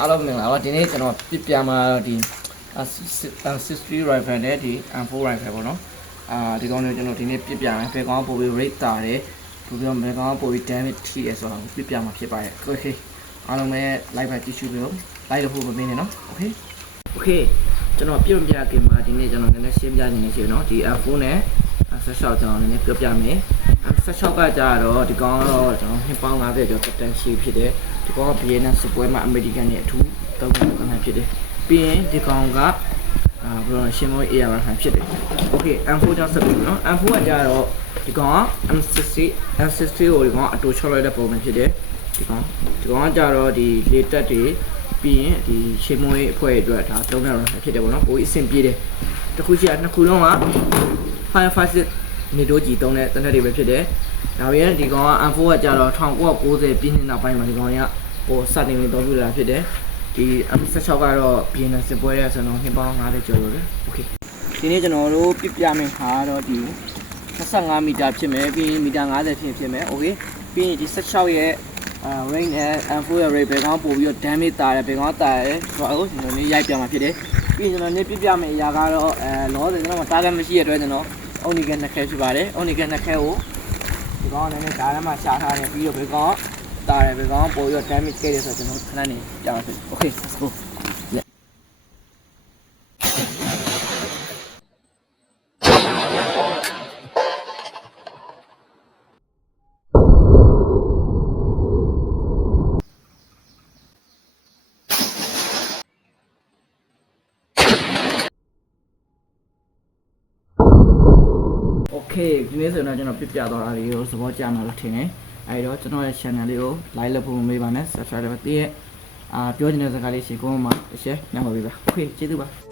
အားလုံးမင်္ဂလာပါဒီနေ့ကျွန်တော်ပြပြမှာဒီ60 rifle နဲ့ဒီ M4 rifle ပေါ့နော်ဒီကောင်လေးကျွန်တော်ဒီနေ့ပြပြမယ်ဘယ်ကောင်ပို့ပြီး rate တာတယ်ပြီးတော့ဘယ်ကောင်ပို့ပြီး damage ထိတယ်ဆိုတာကိုပြပြမှာဖြစ်ပါတယ် okay အားလုံးပဲ live ပဲကြည့်ရှုပြီးတော့ like လုပ်ဖို့မမေ့နဲ့နော် okay ကျွန်တော်ပြပြကင်မှာဒီနေ့ကျွန်တော်နည်းနည်းရှင်းပြနေနေချင်နော်ဒီ M4 နဲ့16ကျွန်တော်နည်းနည်းပြပြမယ် M16 ကကြတော့ဒီကောင်တော့ကျွန်တော်နှစ်ပေါင်း50ကျော်တက်တန်းရှိဖြစ်တယ်ဒီကောင်က BNN စပွဲမှာအမေရိကန်ရဲ့အထူးတောင်းပန်ခံဖြစ်တယ်ပြီးရင်ဒီကောင်ကဘယ်လိုရှင်းမွေး AR ခံဖြစ်တယ် okay M4 ကြောင့်ဆက်ပြီးနော် M4 ကကြတော့ဒီကောင်က M60 ကိုဒီကောင်အတူချော်လိုက်တဲ့ပုံစံဖြစ်တယ်ဒီကောင်ကကြတော့ဒီလေတက်တွေပြီးရင်ဒီရှင်းမွေးအဖွဲ့အတွက်ဒါတုံးရတာဖြစ်တယ်ပေါ့နော်ပိုအဆင်ပြေတယ်တခုရှိနှစ်ခုလုံးက Firefight နေတော့ကြည်တုံးတဲ့တနက်တွေပဲဖြစ်တယ်ဒါပေမဲ့ဒီကောင်က M4 ကကြတော့1990ပြည့်နှစ်နောက်ပိုင်းမှာဒီကောင်ကဟိုစတင်ပြီးတော့ပြလာဖြစ်တယ်ဒီ M16 ကတော့ BNN စပွဲရဲဆိုတော့နှစ်ပေါင်း50ကျော်လို့လေ okay ဒီနေ့ကျွန်တော်တို့ပြပြမယ်ဟာတော့ဒီ25မီတာဖြစ်မယ်ပြီးရင်မီတာ50ဖြစ်မယ် okay ပြီးရင်ဒီ16ရဲ့range နဲ့ M4 ရဲ့ rate ဘယ်ကောင်ပို့ပြီးတော့ damage တာတယ်ဘယ်ကောင်တာတယ်ဆိုတော့ကျွန်တော်နေရိုက်ပြမှာဖြစ်တယ်ပြီးရင်ကျွန်တော်နေပြပြမယ်အရာကတော့လောဆယ်ကျွန်တော် target မရှိရတဲ့အတွက်ကျွန်တော် only get နှစ်ခဲဖြစ်ပါတယ် only get နှစ်ခဲကိုဒီကောင်ကလည်းဒါထဲမှာရှာထားတယ်ပြီးတော့ဘယ်ကောင်တာတယ်ဘယ်ကောင်ပို့ပြီးတော့ damage ခဲ့တယ်ဆိုတော့ကျွန်တော်ခဏနေပြမှာဖြစ် okay let's go okay ဒီနေ့ဆိုတော့ကျွန်တော်ပြပြသွားတာလေးကိုသဘောကျမှာလို့ထင်တယ်အဲဒီတော့ကျွန်တော်ရဲ့ channel လေးကို like လုပ်ဖို့မမေ့ပါနဲ့ subscribe လုပ်ပါတည်းပြောချင်တဲ့စကားလေးရှိကိုမှ share ညှောက်ပါပေးပါ okay ကျေးဇူးပါ